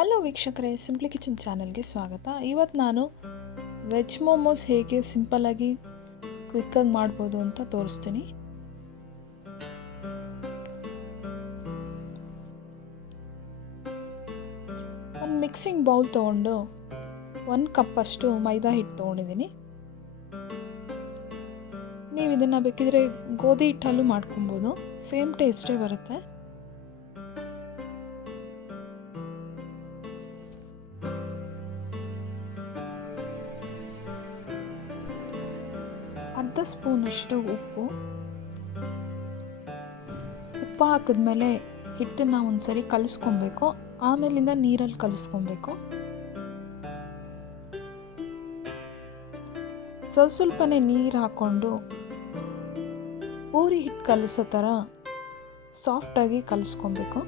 Hello ವೀಕ್ಷಕರೇ, simply kitchen ಚಾನಲ್ಗೆ ಸ್ವಾಗತ. ಇವತ್ತು ನಾನು ವೆಜ್ ಮೋಮೋಸ್ ಹೇಗೆ ಸಿಂಪಲ್ಲಾಗಿ ಕ್ವಿಕ್ಕಾಗಿ ಮಾಡ್ಬೋದು ಅಂತ ತೋರಿಸ್ತೀನಿ. ಒಂದು ಮಿಕ್ಸಿಂಗ್ ಬೌಲ್ ತೊಗೊಂಡು 1 ಕಪ್ಪಷ್ಟು ಮೈದಾ ಹಿಟ್ಟು ತೊಗೊಂಡಿದ್ದೀನಿ. ನೀವು ಇದನ್ನು ಬೇಕಿದ್ರೆ ಗೋಧಿ ಹಿಟ್ಟಲ್ಲೂ ಮಾಡ್ಕೊಬೋದು, ಸೇಮ್ ಟೇಸ್ಟೇ ಬರುತ್ತೆ. ಅರ್ಧ ಸ್ಪೂನಷ್ಟು ಉಪ್ಪು ಹಾಕಿದ್ಮೇಲೆ ಹಿಟ್ಟನ್ನು ಒಂದ್ಸರಿ ಕಲಿಸ್ಕೊಬೇಕು, ಆಮೇಲಿಂದ ನೀರಲ್ಲಿ ಕಲಿಸ್ಕೊಬೇಕು. ಸ್ವಲ್ಪನೇ ನೀರು ಹಾಕ್ಕೊಂಡು ಪೂರಿ ಹಿಟ್ಟು ಕಲಿಸೋ ಥರ ಸಾಫ್ಟಾಗಿ ಕಲಿಸ್ಕೊಬೇಕು.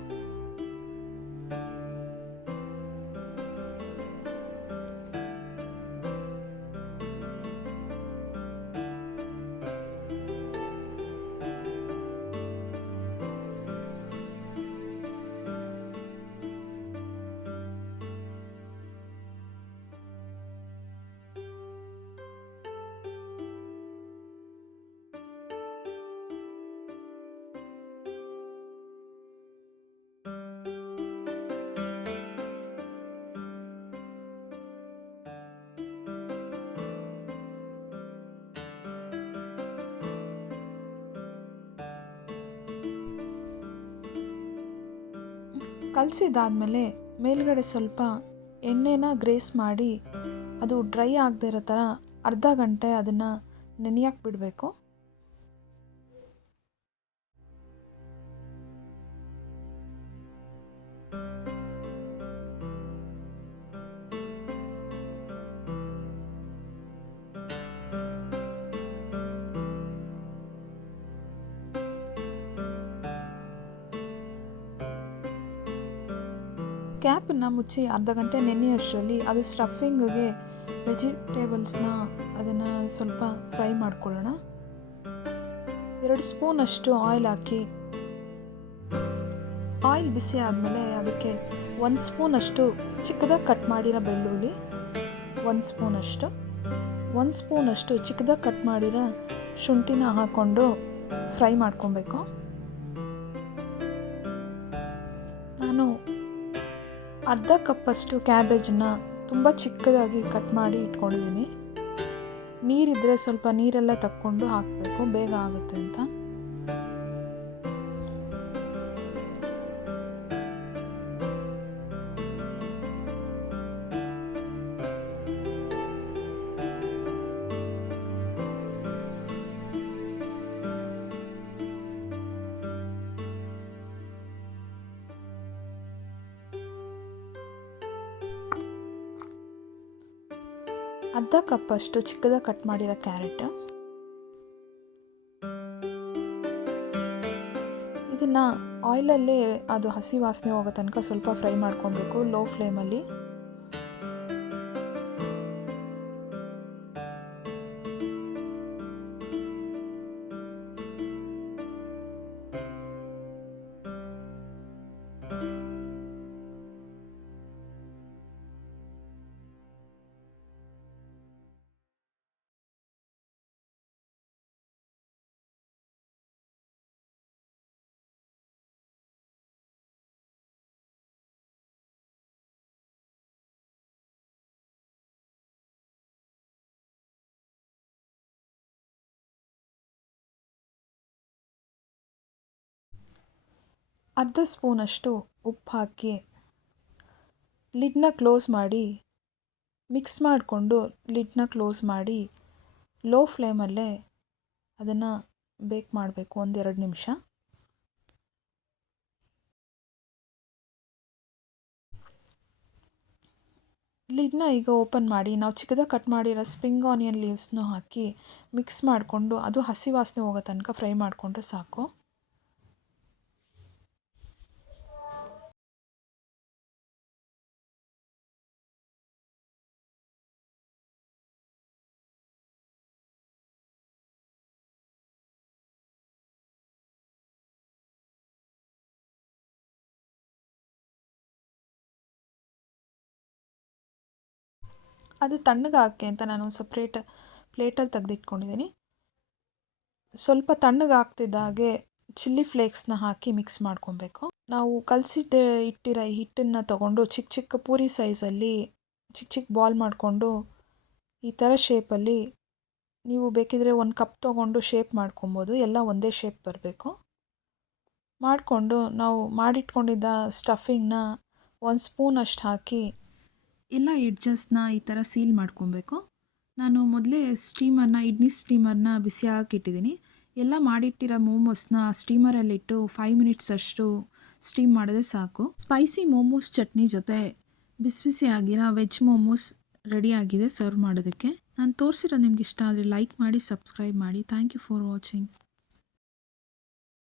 ಕಲಸಿದಾದ್ಮೇಲೆ ಮೇಲ್ಗಡೆ ಸ್ವಲ್ಪ ಎಣ್ಣೆನ ಗ್ರೇಸ್ ಮಾಡಿ ಅದು ಡ್ರೈ ಆಗದೆ ಇರೋ ಥರ ಅರ್ಧ ಗಂಟೆ ಅದನ್ನು ನೆನೆಯಕ್ಕೆ ಬಿಡಬೇಕು. ಕ್ಯಾಪನ್ನು ಮುಚ್ಚಿ ಅರ್ಧ ಗಂಟೆ ನೆನೆಯೋಷ್ಟರಲ್ಲಿ ಅದು ಸ್ಟಫಿಂಗಿಗೆ ವೆಜಿಟೇಬಲ್ಸ್ನ ಅದನ್ನು ಸ್ವಲ್ಪ ಫ್ರೈ ಮಾಡ್ಕೊಳ್ಳೋಣ. 2 ಸ್ಪೂನಷ್ಟು ಆಯಿಲ್ ಹಾಕಿ, ಆಯಿಲ್ ಬಿಸಿ ಆದಮೇಲೆ ಅದಕ್ಕೆ 1 ಸ್ಪೂನಷ್ಟು ಚಿಕ್ಕದಾಗಿ ಕಟ್ ಮಾಡಿರೋ ಬೆಳ್ಳುಳ್ಳಿ, 1 ಸ್ಪೂನಷ್ಟು ಚಿಕ್ಕದಾಗಿ ಕಟ್ ಮಾಡಿರೋ ಶುಂಠಿನ ಹಾಕ್ಕೊಂಡು ಫ್ರೈ ಮಾಡ್ಕೊಬೇಕು. ನಾನು ಅರ್ಧ ಕಪ್ಪಷ್ಟು ಕ್ಯಾಬೇಜನ್ನು ತುಂಬ ಚಿಕ್ಕದಾಗಿ ಕಟ್ ಮಾಡಿ ಇಟ್ಕೊಂಡಿದ್ದೀನಿ. ನೀರಿದ್ದರೆ ಸ್ವಲ್ಪ ನೀರೆಲ್ಲ ತಕ್ಕೊಂಡು ಹಾಕಬೇಕು, ಬೇಗ ಆಗುತ್ತೆ ಅಂತ. ಅರ್ಧ ಕಪ್ಪಷ್ಟು ಚಿಕ್ಕದಾಗಿ ಕಟ್ ಮಾಡಿರೋ ಕ್ಯಾರೆಟ್, ಇದನ್ನು ಆಯಿಲಲ್ಲೇ ಅದು ಹಸಿ ವಾಸನೆ ಹೋಗೋ ತನಕ ಸ್ವಲ್ಪ ಫ್ರೈ ಮಾಡ್ಕೊಬೇಕು, ಲೋ ಫ್ಲೇಮಲ್ಲಿ. ಅರ್ಧ ಸ್ಪೂನಷ್ಟು ಉಪ್ಪು ಹಾಕಿ ಲಿಡ್ನ ಕ್ಲೋಸ್ ಮಾಡಿ ಮಿಕ್ಸ್ ಮಾಡಿಕೊಂಡು ಲಿಡ್ನ ಕ್ಲೋಸ್ ಮಾಡಿ ಲೋ ಫ್ಲೇಮಲ್ಲೇ ಅದನ್ನು ಬೇಕ್ ಮಾಡಬೇಕು 1-2 ನಿಮಿಷ. ಲಿಡ್ನ ಈಗ ಓಪನ್ ಮಾಡಿ ನಾವು ಚಿಕ್ಕದಾಗಿ ಕಟ್ ಮಾಡಿರೋ ಸ್ಪ್ರಿಂಗ್ ಆನಿಯನ್ ಲೀವ್ಸ್ನೂ ಹಾಕಿ ಮಿಕ್ಸ್ ಮಾಡಿಕೊಂಡು ಅದು ಹಸಿ ವಾಸನೆ ಹೋಗೋ ತನಕ ಫ್ರೈ ಮಾಡಿಕೊಂಡ್ರೆ ಸಾಕು. ಅದು ತಣ್ಣಗಾಕೆ ಅಂತ ನಾನು ಸಪ್ರೇಟ್ ಪ್ಲೇಟಲ್ಲಿ ತೆಗೆದಿಟ್ಕೊಂಡಿದ್ದೀನಿ. ಸ್ವಲ್ಪ ತಣ್ಣಗಾಗ್ತಿದ್ದ ಹಾಗೆ ಚಿಲ್ಲಿ ಫ್ಲೇಕ್ಸ್ನ ಹಾಕಿ ಮಿಕ್ಸ್ ಮಾಡ್ಕೊಬೇಕು. ನಾವು ಇಟ್ಟಿರೋ ಈ ಹಿಟ್ಟನ್ನು ತೊಗೊಂಡು ಚಿಕ್ಕ ಚಿಕ್ಕ ಪೂರಿ ಸೈಜಲ್ಲಿ ಚಿಕ್ಕ ಚಿಕ್ಕ ಬಾಲ್ ಮಾಡಿಕೊಂಡು ಈ ಥರ ಶೇಪಲ್ಲಿ ನೀವು ಬೇಕಿದ್ರೆ 1 ಕಪ್ ತೊಗೊಂಡು ಶೇಪ್ ಮಾಡ್ಕೊಬೋದು. ಎಲ್ಲ ಒಂದೇ ಶೇಪ್ ಬರಬೇಕು. ಮಾಡಿಕೊಂಡು ನಾವು ಮಾಡಿಟ್ಕೊಂಡಿದ್ದ ಸ್ಟಫಿಂಗ್ನ 1 ಸ್ಪೂನ್ ಅಷ್ಟು ಹಾಕಿ ಎಲ್ಲ ಎಡ್ಜಸ್ನ ಈ ಥರ ಸೀಲ್ ಮಾಡ್ಕೊಬೇಕು. ನಾನು ಮೊದಲೇ ಇಡ್ಲಿ ಸ್ಟೀಮರ್ನ ಬಿಸಿಯಾಗಿ ಇಟ್ಟಿದ್ದೀನಿ. ಎಲ್ಲ ಮಾಡಿಟ್ಟಿರೋ ಮೋಮೋಸ್ನ ಸ್ಟೀಮರಲ್ಲಿಟ್ಟು 5 ಮಿನಿಟ್ಸ್ ಅಷ್ಟು ಸ್ಟೀಮ್ ಮಾಡಿದ್ರೆ ಸಾಕು. ಸ್ಪೈಸಿ ಮೋಮೋಸ್ ಚಟ್ನಿ ಜೊತೆ ಬಿಸಿ ಬಿಸಿಯಾಗಿರೋ ವೆಜ್ ಮೋಮೋಸ್ ರೆಡಿಯಾಗಿದೆ ಸರ್ವ್ ಮಾಡೋದಕ್ಕೆ. ನಾನು ತೋರಿಸಿರೋದು ನಿಮ್ಗೆ ಇಷ್ಟ ಆದರೆ ಲೈಕ್ ಮಾಡಿ, ಸಬ್ಸ್ಕ್ರೈಬ್ ಮಾಡಿ. Thank you for watching.